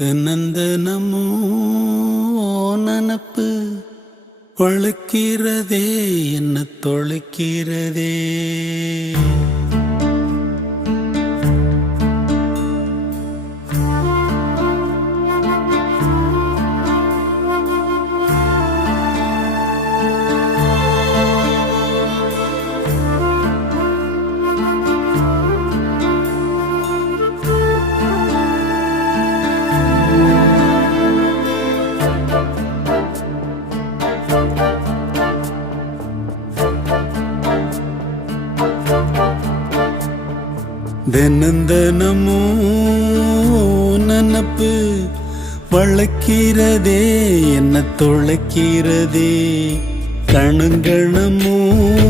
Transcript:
தினந்தனமும் நனப்பு வழுக்கிறதே என்ன தொலைக்கிறதே. தினந்தனமும் நனப்பு வழுக்கிறதே என்ன தொலைக்கிறதே. கணங்கணமும்